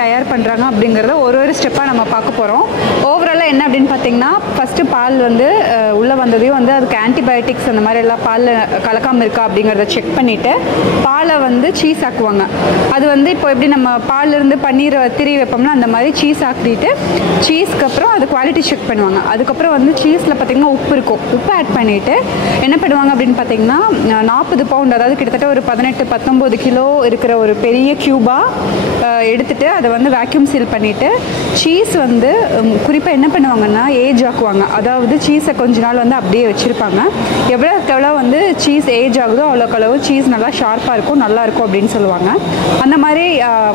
தயார் பண்ணுறாங்க அப்படிங்கிறத ஒரு ஸ்டெப்பாக நம்ம பார்க்க போகிறோம். ஓவராலாக என்ன அப்படின்னு பார்த்தீங்கன்னா, ஃபஸ்ட்டு பால் வந்து உள்ளே வந்ததையும் வந்து அதுக்கு ஆன்டிபயோட்டிக்ஸ் அந்த மாதிரி எல்லாம் பாலில் கலக்காமல் இருக்கா அப்படிங்கிறத செக் பண்ணிவிட்டு பாலை வந்து சீஸ் ஆக்குவாங்க. அது வந்து இப்போ எப்படி நம்ம பாலிலிருந்து பன்னீரை திரி வைப்போம்னா அந்த மாதிரி சீஸ் ஆக்கிட்டு சீஸ்க்கு அப்புறம் அது குவாலிட்டி செக் பண்ணுவாங்க. அதுக்கப்புறம் வந்து சீஸில் பார்த்திங்கன்னா உப்பு இருக்கும். உப்பு ஆட் பண்ணிவிட்டு என்ன பண்ணுவாங்க அப்படின்னு பார்த்தீங்கன்னா 40 பவுண்ட், அதாவது கிட்டத்தட்ட ஒரு 18-19 கிலோ இருக்கிற ஒரு பெரிய க்யூபாக எடுத்துகிட்டு அதை வந்து வேக்யூம் சீல் பண்ணிவிட்டு சீஸ் வந்து குறிப்பாக என்ன பண்ணுவாங்கன்னா ஏஜ் ஆக்குவாங்க. அதாவது சீஸை கொஞ்ச நாள் வந்து அப்படியே வச்சுருப்பாங்க. எவ்வளோ வந்து சீஸ் ஏஜ் ஆகுதோ அவ்வளோக்களவு சீஸ் நல்லா ஷார்ப்பாக இருக்கும், நல்லாயிருக்கும் அப்படின்னு சொல்லுவாங்க. அந்த மாதிரி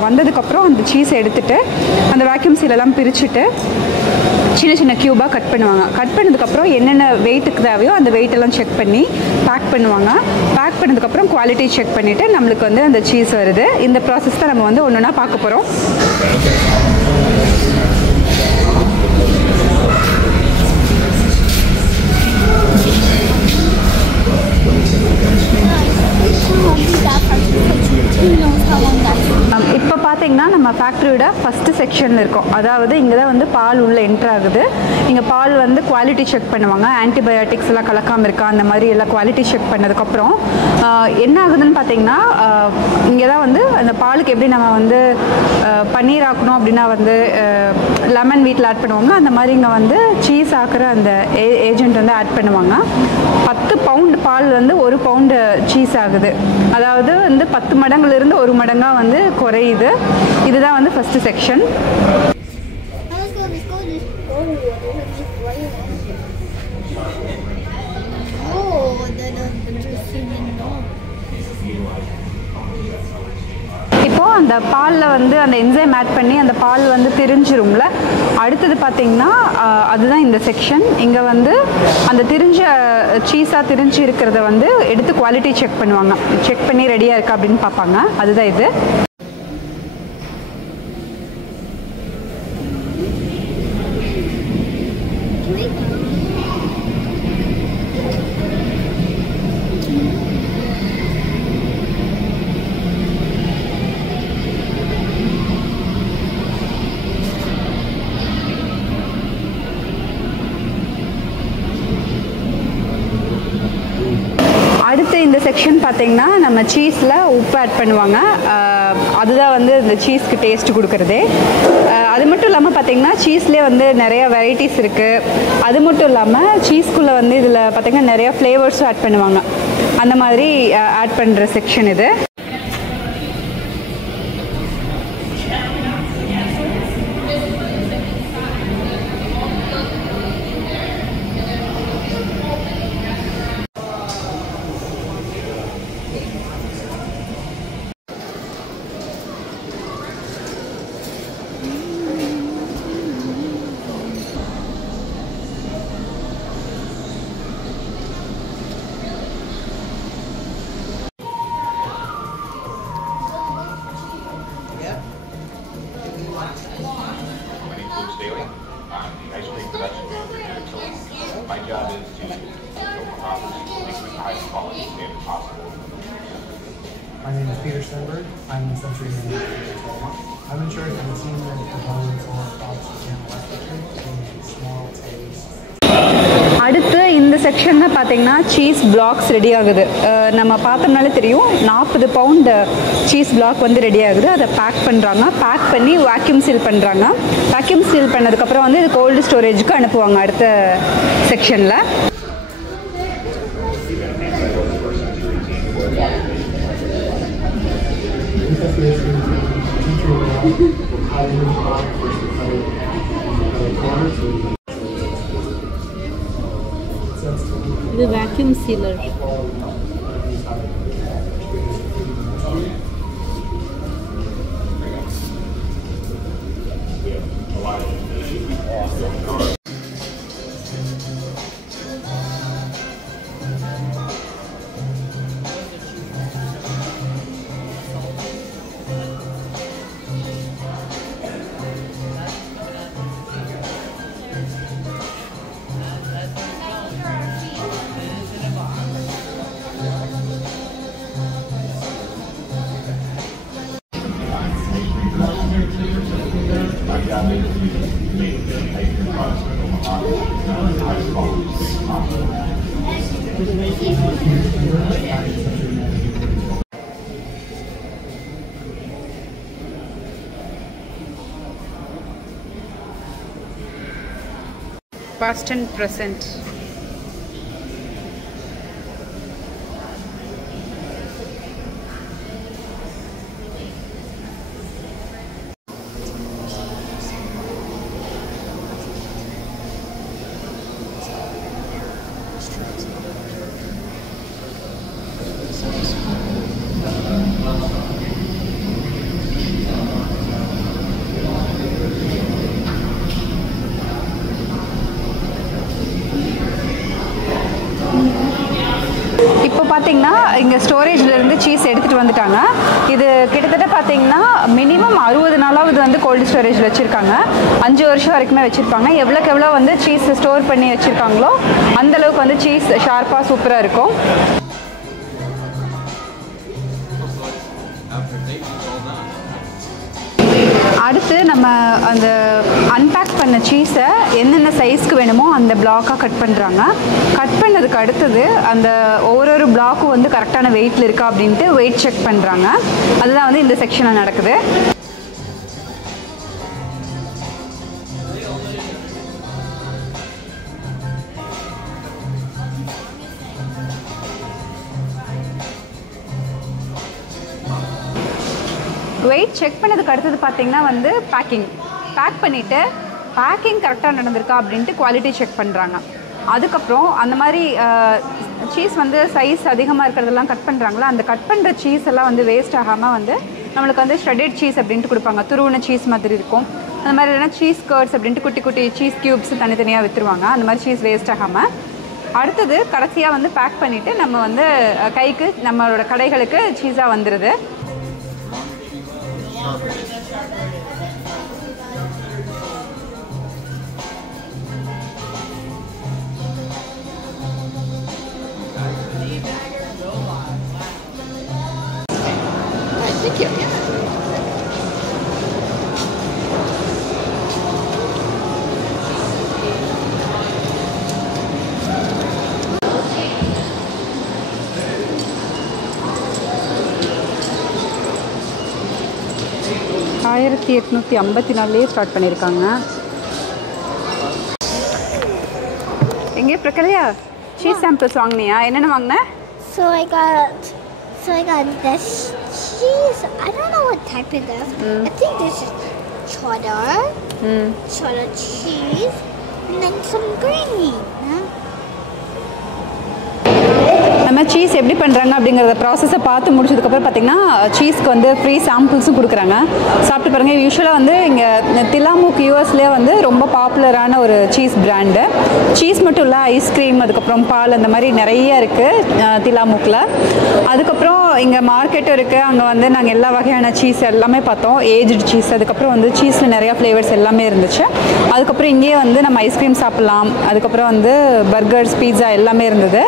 வந்ததுக்கப்புறம் அந்த சீஸை எடுத்துகிட்டு அந்த வேக்யூம் சீலெல்லாம் பிரிச்சுட்டு சின்ன சின்ன க்யூபாக கட் பண்ணுவாங்க. கட் பண்ணதுக்கப்புறம் என்னென்ன வெயிட்டுக்கு தேவையோ அந்த வெயிட்டெல்லாம் செக் பண்ணி பேக் பண்ணுவாங்க. பேக் பண்ணதுக்கப்புறம் குவாலிட்டி செக் பண்ணிவிட்டு நம்மளுக்கு வந்து அந்த சீஸ் வருது. இந்த ப்ராசஸ் தான் நம்ம வந்து ஒன்று ஒன்றா பார்க்க போகிறோம். இப்போ பார்த்தீங்கன்னா நம்ம ஃபேக்ட்ரியோட ஃபஸ்ட்டு செக்ஷனில் இருக்கோம். அதாவது இங்கே தான் வந்து பால் உள்ளே என்ட்ரு ஆகுது. இங்கே பால் வந்து குவாலிட்டி செக் பண்ணுவாங்க. ஆன்டிபயோட்டிக்ஸ் எல்லாம் கலக்காமல் இருக்கா அந்த மாதிரி எல்லாம் குவாலிட்டி செக் பண்ணதுக்கப்புறம் என்ன ஆகுதுன்னு பார்த்தீங்கன்னா, இங்கே தான் வந்து அந்த பாலுக்கு எப்படி நம்ம வந்து பன்னீர் ஆக்கணும் அப்படின்னா வந்து லெமன் வீட்டில் ஆட் பண்ணுவோம்னா அந்த மாதிரி இங்கே வந்து சீஸ் ஆக்குற அந்த ஏஜென்ட் வந்து ஆட் பண்ணுவாங்க. 10 பவுண்ட் பால் வந்து 1 பவுண்டு சீஸ் ஆகுது. அதாவது வந்து 10 மடங்குலேருந்து 1 மடங்காக வந்து குறையுது. இதுதான் வந்து ஃபஸ்ட்டு செக்ஷன். இப்போது அந்த பாலில் வந்து அந்த என்சைம் ஆட் பண்ணி அந்த பால் வந்து திரிஞ்சிரும்ல. அடுத்தது பார்த்திங்கன்னா அதுதான் இந்த செக்ஷன். இங்கே வந்து அந்த சீஸாக திரிஞ்சு இருக்கிறத வந்து எடுத்து குவாலிட்டி செக் பண்ணுவாங்க. செக் பண்ணி ரெடியாக இருக்கா அப்படின்னு பார்ப்பாங்க. அதுதான் இது. அடுத்து இந்த செக்ஷன் பார்த்திங்கன்னா நம்ம சீஸில் உப்பு ஆட் பண்ணுவாங்க. அதுதான் வந்து இந்த சீஸ்க்கு டேஸ்ட் கொடுக்குறதே. அது மட்டும் இல்லாமல் பார்த்திங்கன்னா சீஸ்லேயே வந்து நிறையா வெரைட்டிஸ் இருக்குது. அது மட்டும் இல்லாமல் சீஸ்குள்ளே வந்து இதில் பார்த்திங்கன்னா நிறையா ஃப்ளேவர்ஸும் ஆட் பண்ணுவாங்க. அந்த மாதிரி ஆட் பண்ணுற செக்ஷன் இது. My job is to build process to make the highest quality standard possible. My name is Peter Stenberg. I'm the Century Manager. I'm in charge of the team that proposes all crops in electric small taste. அடுத்து இந்த செக்ஷனில் பார்த்தீங்கன்னா cheese blocks ready ஆகுது. நம்ம பார்த்தோம்னாலே தெரியும் 40 bound cheese black வந்து ready ஆகுது. அதை பேக் பண்ணுறாங்க. பேக் பண்ணி வேக்யூம் சீல் பண்ணுறாங்க. வேக்யூம் சீல் பண்ணதுக்கப்புறம் வந்து இது கோல்டு ஸ்டோரேஜுக்கு அனுப்புவாங்க அடுத்த செக்ஷனில். The vacuum sealer. past and present. இப்போ பார்த்தீங்கன்னா இங்கே ஸ்டோரேஜ்லேருந்து சீஸ் எடுத்துகிட்டு வந்துட்டாங்க. இது கிட்டத்தட்ட பார்த்தீங்கன்னா மினிமம் 60 நாளாவது வந்து கோல்டு ஸ்டோரேஜில் வச்சுருக்காங்க. 5 வருஷம் வரைக்குமே வச்சுருப்பாங்க. எவ்வளோக்கு எவ்வளோ வந்து சீஸ் ஸ்டோர் பண்ணி வச்சுருக்காங்களோ அந்தளவுக்கு வந்து சீஸ் ஷார்ப்பாக சூப்பராக இருக்கும். அடுத்து நம்ம அந்த அன்பேக் பண்ண சீஸை என்னென்ன சைஸ்க்கு வேணுமோ அந்த பிளாக்காக கட் பண்ணுறாங்க. கட் பண்ணதுக்கு அடுத்தது அந்த ஒவ்வொரு பிளாக்கும் வந்து கரெக்டான வெயிட்டில் இருக்கா அப்படின்ட்டு வெயிட் செக் பண்ணுறாங்க. அதுதான் வந்து இந்த செக்ஷனில் நடக்குது. வெயிட் செக் பண்ணதுக்கு அடுத்தது பார்த்திங்கன்னா வந்து பேக் பண்ணிவிட்டு பேக்கிங் கரெக்டாக நடந்திருக்கா அப்படின்ட்டு குவாலிட்டி செக் பண்ணுறாங்க. அதுக்கப்புறம் அந்த மாதிரி சீஸ் வந்து சைஸ் அதிகமாக இருக்கிறதெல்லாம் கட் பண்ணுறாங்களா, அந்த கட் பண்ணுற சீஸ் எல்லாம் வந்து வேஸ்ட் ஆகாமல் வந்து நம்மளுக்கு வந்து ஷ்ரெடட் சீஸ் அப்படின்ட்டு கொடுப்பாங்க. துருவின சீஸ் மாதிரி இருக்கும். அந்த மாதிரி இல்லைனா சீஸ் கர்ட்ஸ் அப்படின்ட்டு குட்டி குட்டி சீஸ் க்யூப்ஸ் தனித்தனியாக விற்றுருவாங்க. அந்த மாதிரி சீஸ் வேஸ்ட் ஆகாமல். அடுத்தது கடைசியாக வந்து பேக் பண்ணிவிட்டு நம்ம வந்து கைக்கு நம்மளோட கடைகளுக்கு சீஸாக வந்துடுது. Thank you. 1854 ஸ்டார்ட் பண்ணியிருக்காங்க. எங்கே பிரகல்யா சீஸ் சாம்பிள்ஸ் வாங்கினியா? என்னென்ன வாங்கின? So I got this cheese. I don't know what type it is. I think this is cheddar. Cheddar cheese. And then some gravy. நம்ம சீஸ் எப்படி பண்ணுறாங்க அப்படிங்கிறத ப்ராசஸை பார்த்து முடிச்சதுக்கப்புறம் பார்த்திங்கன்னா சீஸ்க்கு வந்து ஃப்ரீ சாம்பிள்ஸும் கொடுக்குறாங்க. சாப்பிட்டு பாருங்கள். யூஸ்வலாக வந்து இங்கே திலாமுக் யூஎஸ்லேயே வந்து ரொம்ப பாப்புலரான ஒரு சீஸ் பிராண்டு. சீஸ் மட்டும் இல்லை, ஐஸ்கிரீம், அதுக்கப்புறம் பால், அந்த மாதிரி நிறைய இருக்குது திலாமுக்கில். அதுக்கப்புறம் இங்கே மார்க்கெட்டும் இருக்குது. அங்கே வந்து நாங்கள் எல்லா வகையான சீஸ் எல்லாமே பார்த்தோம். ஏஜ்டு சீஸ், அதுக்கப்புறம் வந்து சீஸில் நிறையா ஃப்ளேவர்ஸ் எல்லாமே இருந்துச்சு. அதுக்கப்புறம் இங்கேயே வந்து நம்ம ஐஸ்கிரீம் சாப்பிட்லாம். அதுக்கப்புறம் வந்து பர்கர்ஸ், பீட்சா எல்லாமே இருந்தது.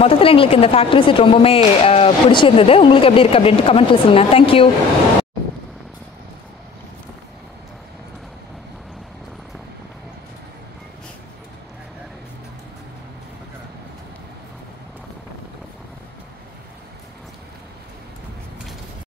மொத்தத்தில் எங்களுக்கு இந்த ஃபேக்ட்ரி விசிட் ரொம்பவுமே பிடிச்சிருந்தது. உங்களுக்கு எப்படி இருக்குது அப்படின்ட்டு கமெண்ட்டில் சொல்லுங்கள். தேங்க்யூ.